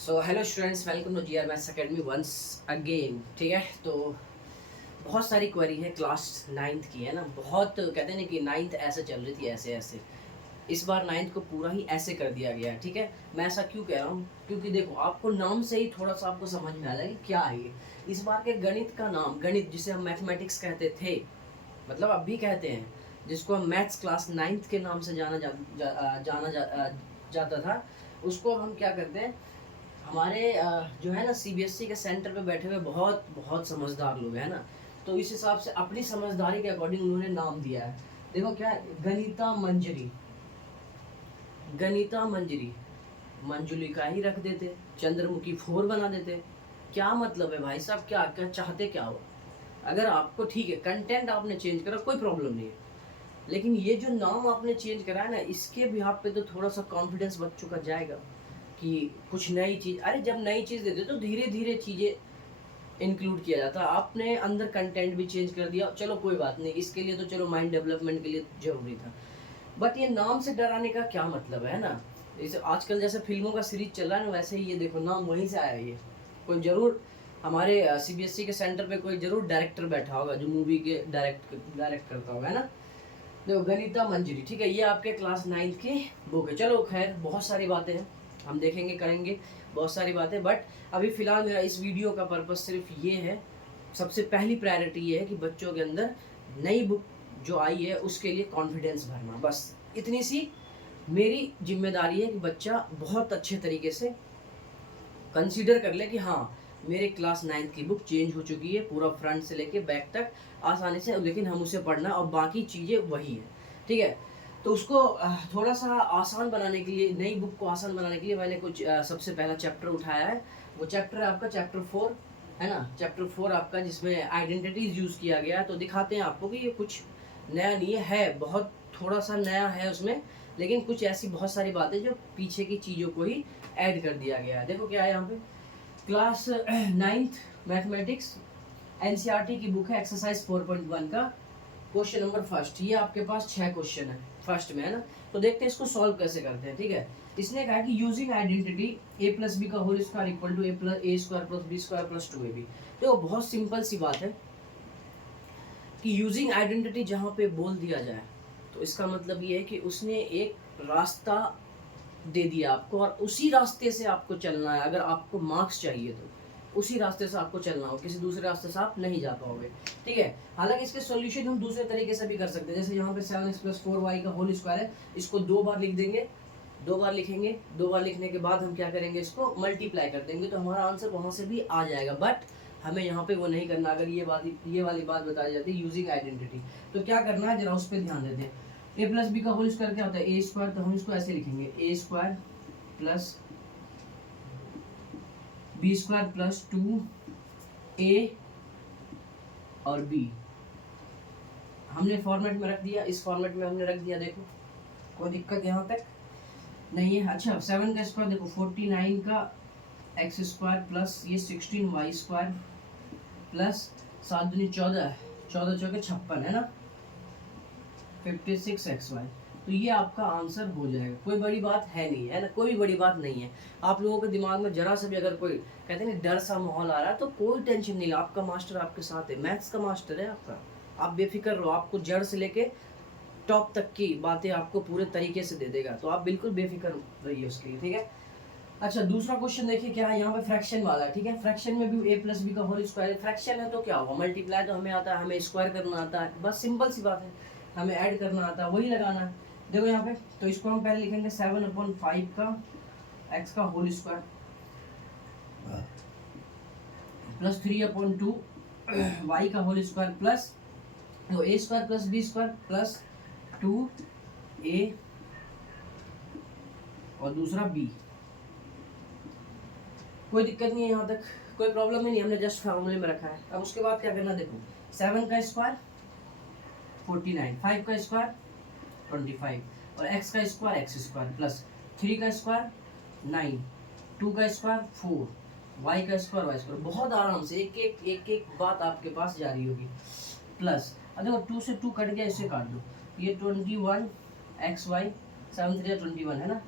So hello students, welcome to GR maths academy once again. ठीक है, तो बहुत सारी क्वेरी है क्लास नाइन्थ की, है ना। बहुत कहते हैं ना कि नाइन्थ ऐसे चल रही थी, ऐसे ऐसे। इस बार नाइन्थ को पूरा ही ऐसे कर दिया गया है। ठीक है, मैं ऐसा क्यों कह रहा हूँ, क्योंकि देखो आपको नाम से ही थोड़ा सा आपको समझ में आ जाएगा कि क्या है ये। इस बार के गणित का नाम, गणित जिसे हम मैथमेटिक्स कहते थे, मतलब अब भी कहते हैं, जिसको हम मैथ्स क्लास नाइन्थ के नाम से जाता था, उसको हम क्या करते हैं, हमारे जो है ना सीबीएसई के सेंटर पे बैठे हुए बहुत बहुत समझदार लोग हैं ना, तो इस हिसाब से अपनी समझदारी के अकॉर्डिंग उन्होंने नाम दिया है। देखो क्या है, गणिता मंजरी। गणिता मंजरी, मंजुलिका ही रख देते, चंद्रमुखी 4 बना देते। क्या मतलब है भाई साहब, क्या क्या चाहते क्या हो। अगर आपको ठीक है कंटेंट आपने चेंज करा, कोई प्रॉब्लम नहीं है, लेकिन ये जो नाम आपने चेंज करा है ना, इसके बिहाफ पे तो थोड़ा सा कॉन्फिडेंस बच्चों का जाएगा कि कुछ नई चीज़। अरे जब नई चीज़ देते तो धीरे धीरे चीज़ें इंक्लूड किया जाता। आपने अंदर कंटेंट भी चेंज कर दिया, चलो कोई बात नहीं, इसके लिए तो चलो माइंड डेवलपमेंट के लिए जरूरी था, बट ये नाम से डराने का क्या मतलब है ना। इस आजकल जैसे फिल्मों का सीरीज चल रहा है ना, वैसे ही ये देखो नाम वहीं से आया है। ये कोई जरूर हमारे सीबीएसई के सेंटर पे कोई जरूर डायरेक्टर बैठा होगा जो मूवी के डायरेक्ट करता होगा, है ना। देखो गणिता मंजरी, ठीक है, ये आपके क्लास नाइन्थ की बुक है। चलो खैर, बहुत सारी बातें हैं, हम देखेंगे करेंगे बहुत सारी बातें, बट अभी फ़िलहाल मेरा इस वीडियो का पर्पस सिर्फ ये है, सबसे पहली प्रायोरिटी ये है कि बच्चों के अंदर नई बुक जो आई है उसके लिए कॉन्फिडेंस भरना, बस इतनी सी मेरी जिम्मेदारी है कि बच्चा बहुत अच्छे तरीके से कंसीडर कर ले कि हाँ, मेरे क्लास नाइन्थ की बुक चेंज हो चुकी है, पूरा फ्रंट से लेके बैक तक आसानी से, लेकिन हम उसे पढ़ना और बाकी चीज़ें वही है। ठीक है, तो उसको थोड़ा सा आसान बनाने के लिए, नई बुक को आसान बनाने के लिए मैंने कुछ सबसे पहला चैप्टर उठाया है। वो चैप्टर है आपका चैप्टर 4, है ना। चैप्टर 4 आपका, जिसमें आइडेंटिटीज यूज़ किया गया है। तो दिखाते हैं आपको कि ये कुछ नया नहीं है, बहुत थोड़ा सा नया है उसमें, लेकिन कुछ ऐसी बहुत सारी बातें जो पीछे की चीज़ों को ही ऐड कर दिया गया है। देखो क्या है यहाँ पे, क्लास नाइन्थ मैथमेटिक्स एनसीईआरटी की बुक है, एक्सरसाइज 4.1 का क्वेश्चन नंबर फर्स्ट। ये आपके पास 6 क्वेश्चन है फर्स्ट में, है ना। तो देखते हैं इसको सॉल्व कैसे करते हैं। ठीक है, इसने कहा कि using identity A plus B का whole square equal to A square plus B square plus 2ab। देखो बहुत सिंपल सी बात है कि यूजिंग आइडेंटिटी जहाँ पे बोल दिया जाए, तो इसका मतलब ये है कि उसने एक रास्ता दे दिया आपको, और उसी रास्ते से आपको चलना है। अगर आपको मार्क्स चाहिए तो उसी रास्ते से आपको चलना हो, किसी दूसरे रास्ते से आप नहीं जा पाओगे। ठीक है, हालांकि इसके सॉल्यूशन हम दूसरे तरीके से भी कर सकते हैं, जैसे यहाँ पे 7x + 4y का होल स्क्वायर है, इसको 2 बार लिख देंगे, 2 बार लिखेंगे, 2 बार लिखने के बाद हम क्या करेंगे, इसको मल्टीप्लाई कर देंगे, तो हमारा आंसर वहां से भी आ जाएगा। बट हमें यहाँ पे वो नहीं करना। अगर ये वाली बात बताई जाती है यूजिंग आइडेंटिटी, तो क्या करना है जरा उस पर ध्यान देते हैं। ए प्लस बी का होल स्क्वायर क्या होता है, ए स्क्वायर, तो हम इसको ऐसे लिखेंगे, A square plus B square plus 2a और b। हमने फॉर्मेट में रख दिया, इस फॉर्मेट में हमने रख दिया। देखो कोई दिक्कत यहाँ तक नहीं है। अच्छा, 7 का स्क्वायर देखो 49 का एक्स स्क्वायर प्लस ये 16y स्क्वायर प्लस 7 दूनी 14, 14 चौके 56, है ना, 56xy। तो ये आपका आंसर हो जाएगा। कोई बड़ी बात है नहीं, है ना, कोई बड़ी बात नहीं है। आप लोगों के दिमाग में जरा सा भी अगर कोई कहते हैं डर सा माहौल आ रहा है, तो कोई टेंशन नहीं, आपका मास्टर आपके साथ है, मैथ्स का मास्टर है आपका। आप बेफिक्र रहो, आपको जड़ से लेके टॉप तक की बातें आपको पूरे तरीके से दे देगा, तो आप बिल्कुल बेफिक्र रहिए उसके लिए। ठीक है, अच्छा दूसरा क्वेश्चन देखिए क्या है, यहाँ पे फ्रैक्शन वाला है। ठीक है, फ्रैक्शन में भी a प्लस बी का होल स्क्वायर, फ्रैक्शन है तो क्या होगा, मल्टीप्लाई तो हमें आता है, हमें स्क्वायर करना आता है, बस सिंपल सी बात है, हमें ऐड करना आता है, वही लगाना है। देखो यहाँ पे, तो इसको हम पहले लिखेंगे 7/5 का x का होल स्क्वायर प्लस 3/2 y का होल स्क्वायर प्लस तो a square plus b square plus 2a और दूसरा b। कोई दिक्कत नहीं है यहाँ तक, कोई प्रॉब्लम ही नहीं, हमने जस्ट फार्मूले में रखा है। अब उसके बाद क्या करना, देखो 7 का स्क्वायर 49, 5 का स्क्वायर 25 और x का स्क्वायर x स्क्वायर प्लस 3 का स्क्वायर 9, 2 का स्क्वायर 4, y का स्क्वायर y स्क्वायर। बहुत आराम से एक बात आपके पास जारी होगी। प्लस अब देखो 2 से 2 कट गया, इसे काट दो, ये 21 xy 7 3 21, है ना,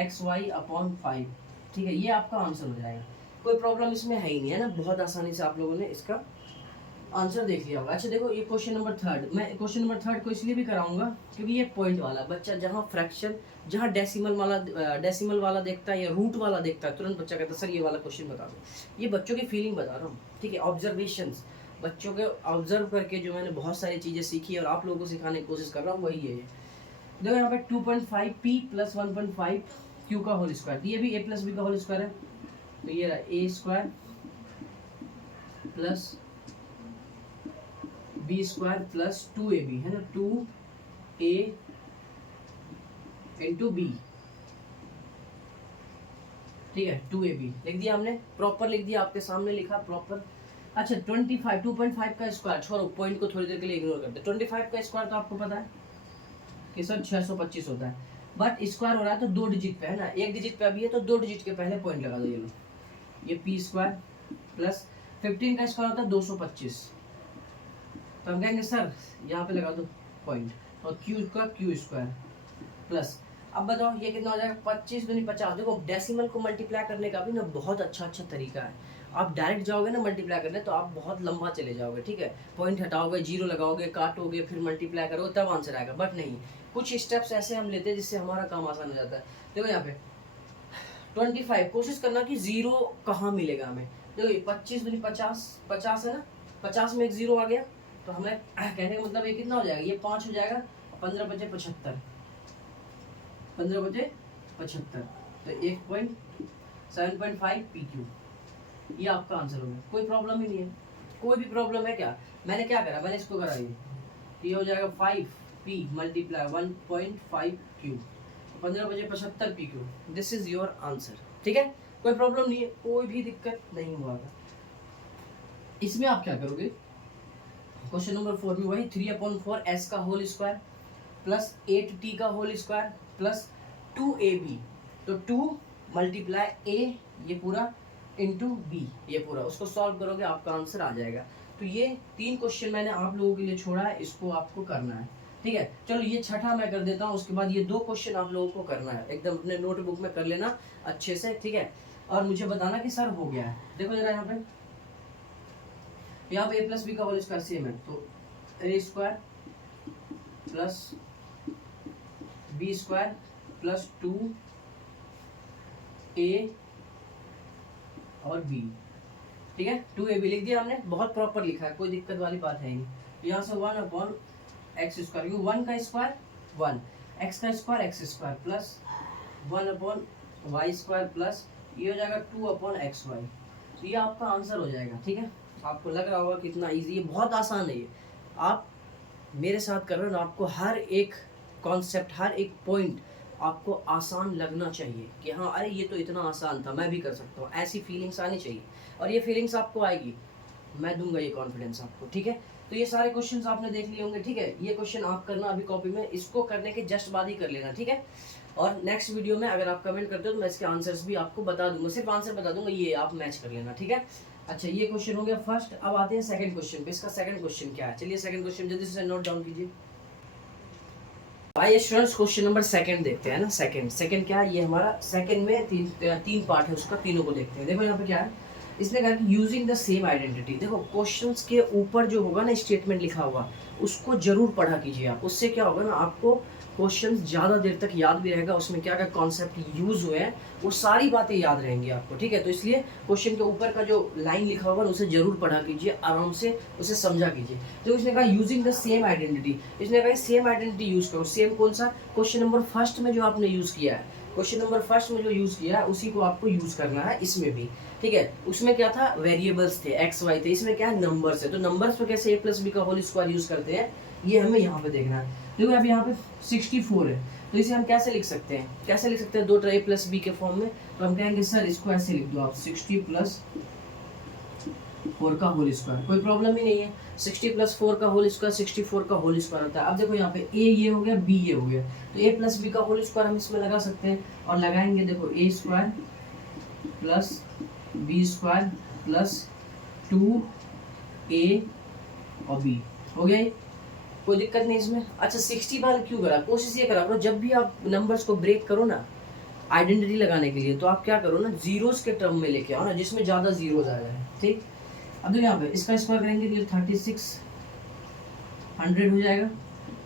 xy/5 ठीक है, ये आपका आंसर हो जाएगा, कोई प्रॉब्लम इसमें है ही नहीं है ना, बहुत आसानी से आप लोगों ने इसका आंसर देख लिया होगा। अच्छा देखो ये क्वेश्चन नंबर थर्ड, मैं क्वेश्चन नंबर थर्ड को इसलिए भी कराऊंगा क्योंकि ये पॉइंट वाला बच्चा जहाँ फ्रैक्शन, जहाँ डेसिमल वाला देखता है या रूट वाला देखता है, तुरंत बच्चा कहता है सर ये वाला क्वेश्चन बता दो। ये बच्चों की फीलिंग बता रहा हूँ, ठीक है, ऑब्जर्वेशंस, बच्चों के ऑब्जर्व करके जो मैंने बहुत सारी चीज़ें सीखी और आप लोगों को सिखाने की कोशिश कर रहा हूँ, वही है ये। देखो यहाँ पे 2.5 p प्लस 1.5 q का होल स्क्वायर, ये भी a प्लस बी का होल स्क्वायर है, तो ये रहा a square plus B square plus 2ab है ना, 2a इंटू बी, ठीक है, 2ab लिख दिया हमने, प्रॉपर लिख दिया, आपके सामने लिखा प्रॉपर। अच्छा 25 2.5 का स्क्वायर छोड़ो, पॉइंट को थोड़ी देर के लिए इग्नोर करते हैं। 25 का स्क्वायर तो आपको पता है कि सर 625 होता है, बट स्क्वायर हो रहा है तो 2 डिजिट पे है ना, 1 डिजिट पे अभी है तो 2 डिजिट के पहले पॉइंट लगा दो, ये लो, ये पी स्क्वायर प्लस 15 का स्क्वायर होता है 225, तो हम कहेंगे सर यहाँ पे लगा दो पॉइंट, और क्यू का क्यू स्क्वायर प्लस, अब बताओ ये कितना हो जाएगा, 25 दूनी 50। देखो डेसिमल को मल्टीप्लाई करने का भी ना बहुत अच्छा तरीका है, आप डायरेक्ट जाओगे ना मल्टीप्लाई करने तो आप बहुत लंबा चले जाओगे, ठीक है, पॉइंट हटाओगे, जीरो लगाओगे, काटोगे, फिर मल्टीप्लाई करोगे तब आंसर आएगा, बट नहीं, कुछ स्टेप्स ऐसे हम लेते हैं जिससे हमारा काम आसान हो जाता है। देखो यहाँ पे 25, कोशिश करना कि जीरो कहाँ मिलेगा हमें, देखो ये 25 दूनी 50, 50 है ना, 50 में एक जीरो आ गया, तो हमें कहने का मतलब ये कितना हो जाएगा, ये 5 हो जाएगा, 15 बचे 75, 15 बचे 75, तो 1.7.5 PQ, ये आपका आंसर होगा, कोई प्रॉब्लम ही नहीं है, कोई भी प्रॉब्लम है क्या, मैंने क्या करा, मैंने इसको करा, ये हो जाएगा 5p मल्टीप्लाई 1.5 Q, 15 बजे 75 PQ, this is your answer, ठीक है, कोई प्रॉब्लम नहीं है, कोई भी दिक्कत नहीं हुआ था। इसमें आप क्या करोगे, क्वेश्चन नंबर 4 में वही 3/4 s का होल स्क्वायर प्लस 8t का होल स्क्वायर प्लस 2ab, तो 2 मल्टीप्लाई a ये पूरा इंटू बी ये पूरा, उसको सॉल्व करोगे आपका आंसर आ जाएगा। तो ये 3 क्वेश्चन मैंने आप लोगों के लिए छोड़ा है, इसको आपको करना है, ठीक है। चलो ये छठा मैं कर देता हूँ, उसके बाद ये 2 क्वेश्चन आप लोगों को करना है, एकदम अपने नोटबुक में कर लेना अच्छे से, ठीक है, और मुझे बताना कि सर हो गया है। देखो जरा यहाँ पे a प्लस बी का होल स्क्वायर सेम है, तो a square plus B square plus 2a और b, ठीक है, 2ab लिख दिया हमने, बहुत प्रॉपर लिखा है, कोई दिक्कत वाली बात है नहीं। यहाँ से 1/x स्क्वायर, क्योंकि 1 का स्क्वायर 1, x का square x square plus 1/y square plus ये हो जाएगा 2/xy, तो ये आपका आंसर हो जाएगा, ठीक है। आपको लग रहा होगा कितना इजी है, बहुत आसान है ये, आप मेरे साथ कर रहे हो ना, आपको हर एक कॉन्सेप्ट, हर एक पॉइंट आपको आसान लगना चाहिए कि हाँ अरे ये तो इतना आसान था, मैं भी कर सकता हूँ, ऐसी फीलिंग्स आनी चाहिए, और ये फीलिंग्स आपको आएगी, मैं दूंगा ये कॉन्फिडेंस आपको, ठीक है। तो ये सारे क्वेश्चंस आपने देख लिए होंगे, ठीक है, ये क्वेश्चन आप करना अभी कॉपी में, इसको करने के जस्ट बाद ही कर लेना, ठीक है। और नेक्स्ट वीडियो में अगर आप कमेंट करते हो तो मैं इसके आंसर्स भी आपको बता दूंगा, सिर्फ आंसर बता दूंगा, ये आप मैच कर लेना, ठीक है। अच्छा ये क्वेश्चन हो गया फर्स्ट, अब आते हैं सेकंड क्वेश्चन पे, इसका सेकंड क्वेश्चन क्या है, चलिए सेकंड क्वेश्चन जल्दी से नोट डाउन कीजिए भाई स्टूडेंट्स। क्वेश्चन नंबर सेकंड देखते हैं ना, सेकंड क्या है, ये हमारा सेकंड में तीन पार्ट है उसका, तीनों को देखते हैं। देखो यहाँ पे क्या है, इसने कहा कि यूजिंग द सेम आइडेंटिटी, देखो क्वेश्चंस के ऊपर जो होगा ना स्टेटमेंट लिखा हुआ, उसको जरूर पढ़ा कीजिए आप, उससे क्या होगा ना आपको क्वेश्चन ज़्यादा देर तक याद भी रहेगा, उसमें क्या क्या कॉन्सेप्ट यूज हुए हैं वो सारी बातें याद रहेंगी आपको, ठीक है। तो इसलिए क्वेश्चन के ऊपर का जो लाइन लिखा होगा उसे जरूर पढ़ा कीजिए, आराम से उसे समझा कीजिए। तो इसने कहा यूजिंग द सेम आइडेंटिटी, इसने कहा सेम आइडेंटिटी यूज करो, सेम कौन सा, क्वेश्चन नंबर फर्स्ट में जो आपने यूज किया है, क्वेश्चन नंबर फर्स्ट में जो यूज किया है उसी को आपको यूज करना है इसमें भी, ठीक है। उसमें क्या था, वेरिएबल्स थे, एक्स वाई थे, इसमें क्या है नंबर्स है, तो नंबर्स पे कैसे a प्लस बी का होल स्क्वायर यूज करते हैं ये हमें यहाँ पे देखना है। देखो अब यहाँ पे 64 है, तो इसे हम कैसे लिख सकते हैं, कैसे लिख सकते हैं, दो a प्लस बी के फॉर्म में, तो हम कहेंगे सर इसको ऐसे लिख दो आप 60 प्लस 4 का होल स्क्वायर, कोई प्रॉब्लम ही नहीं है, 60 प्लस 4 का होल स्क्वायर 64 का होल स्क्वायर होता है। अब देखो यहाँ पे a ये हो गया, b ये हो गया, तो a प्लस बी का होल स्क्वायर हम इसमें लगा सकते हैं, और लगाएंगे देखो a square plus B square plus 2a और b, हो गया, कोई दिक्कत नहीं इसमें। अच्छा 60 बार क्यों करा, कोशिश ये करा करो जब भी आप नंबर्स को ब्रेक करो ना, आइडेंटिटी लगाने के लिए तो आप क्या करो ना, जीरोस के टर्म में लेके आओ ना, जिसमें ज़्यादा जीरोस आ जाए, ठीक। अब देखो यहाँ पे इसका स्क्वायर करेंगे तो ये 3600 हो जाएगा,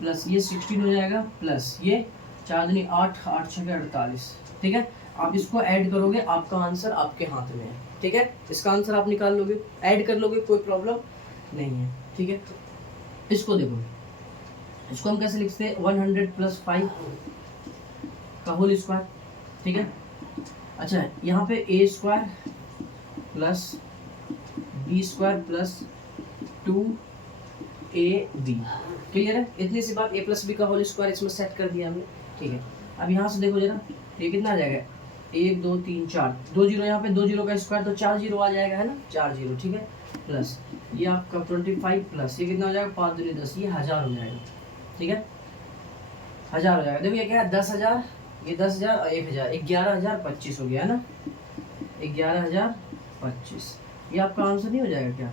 प्लस ये 16 हो जाएगा, प्लस ये 4 दूनी 8, 8 छः 48, ठीक है। आप इसको ऐड करोगे, आपका आंसर आपके हाथ में है, ठीक है। इसका आंसर आप निकाल लोगे, ऐड कर लोगे, कोई प्रॉब्लम नहीं है, ठीक है। इसको देखो, इसको हम कैसे लिखते हैं, 100 + 5 का होल स्क्वायर, ठीक है। अच्छा यहाँ पे a² + b² + 2ab, क्लियर है। इतनी सी बात, a + b का होल स्क्वायर इसमें सेट कर दिया हमने, ठीक है। अब यहाँ से देखो जरा, ये कितना आ जाएगा, 1 2 3 4, 2 जीरो यहाँ पे, 2 जीरो का स्क्वायर तो 4 जीरो आ जाएगा, है ना, 4 जीरो, ठीक है। प्लस ये आपका 25 प्लस ये कितना हो जाएगा, 5 दूनी 10, ये 1000 हो जाएगा, ठीक है, 1000 हो जाएगा। देखो ये क्या है, 10,000, ये 10,000 और 1,000, 11,025 हो गया, है ना, 11,025, ये आपका आंसर नहीं हो जाएगा क्या,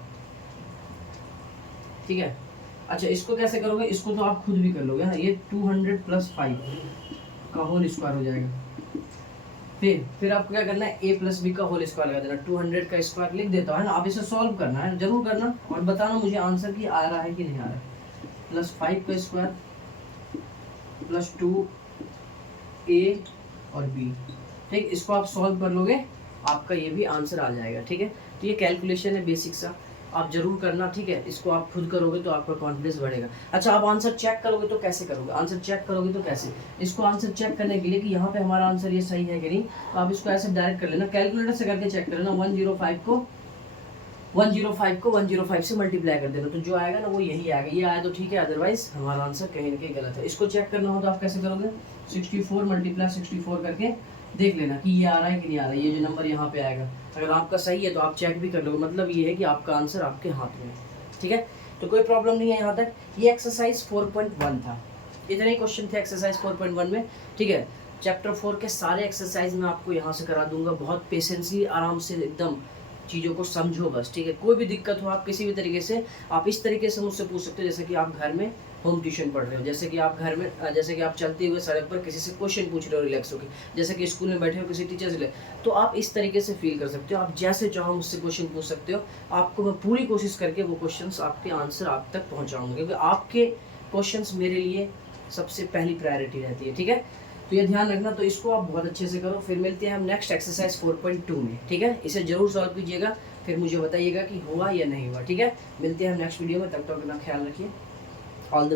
ठीक है। अच्छा इसको कैसे करोगे, इसको तो आप खुद भी कर लोगे ना, ये 200 + 5 का होल स्क्वायर हो जाएगा। फिर आपको क्या करना है, a + b का होल स्क्वायर लगा देना, 200 का स्क्वायर लिख देता है ना, आप इसे सॉल्व करना है, जरूर करना और बताना मुझे आंसर की आ रहा है कि नहीं आ रहा है। +5 का स्क्वायर + 2a और b, ठीक, इसको आप सॉल्व कर लोगे, आपका ये भी आंसर आ जाएगा, ठीक है। तो ये कैलकुलेशन है बेसिक सा, आप जरूर करना, ठीक है। इसको आप खुद करोगे तो आपका कॉन्फिडेंस बढ़ेगा। अच्छा आप आंसर चेक करोगे तो कैसे करोगे, आंसर चेक करोगे तो कैसे, इसको आंसर चेक करने के लिए कि यहाँ पे हमारा आंसर ये सही है कि नहीं, तो आप इसको ऐसे डायरेक्ट कर लेना, कैलकुलेटर से करके चेक कर लेना, 105 को 105 से मल्टीप्लाई कर देना, तो जो आएगा ना वो यही आएगा, ये आया तो ठीक है, अदरवाइज हमारा आंसर कहीं ना कहीं गलत है। इसको चेक करना हो तो आप कैसे करोगे, 64 × 64 करके देख लेना कि ये आ रहा है कि नहीं आ रहा है, ये जो नंबर यहाँ पे आएगा, अगर आपका सही है तो आप चेक भी कर लोगे, मतलब ये है कि आपका आंसर आपके हाथ में है, ठीक है। तो कोई प्रॉब्लम नहीं है यहाँ तक। ये एक्सरसाइज 4.1 था, इतने ही क्वेश्चन थे एक्सरसाइज 4.1 में, ठीक है। चैप्टर 4 के सारे एक्सरसाइज मैं आपको यहाँ से करा दूंगा, बहुत पेशेंसली आराम से एकदम चीज़ों को समझो बस, ठीक है। कोई भी दिक्कत हो आप किसी भी तरीके से, आप इस तरीके से मुझसे पूछ सकते हो, जैसे कि आप घर में होम ट्यूशन पढ़ रहे हो, जैसे कि आप घर में, जैसे कि आप चलते हुए सड़क पर किसी से क्वेश्चन पूछ रहे हो रिलैक्स होकर, जैसे कि स्कूल में बैठे हो किसी टीचर से, तो आप इस तरीके से फील कर सकते हो, आप जैसे चाहो मुझसे क्वेश्चन पूछ सकते हो, आपको मैं पूरी कोशिश करके वो क्वेश्चंस आपके आंसर आप तक पहुँचाऊँगा, क्योंकि आपके क्वेश्चंस मेरे लिए सबसे पहली प्रायोरिटी रहती है, ठीक है। तो ये ध्यान रखना, तो इसको आप बहुत अच्छे से करो। फिर मिलते हैं हम नेक्स्ट एक्सरसाइज 4.2 में, ठीक है। इसे जरूर सॉल्व कीजिएगा, फिर मुझे बताइएगा कि हुआ या नहीं हुआ, ठीक है। मिलते हैं हम नेक्स्ट वीडियो में, तब तक अपना ख्याल रखिए, ऑल द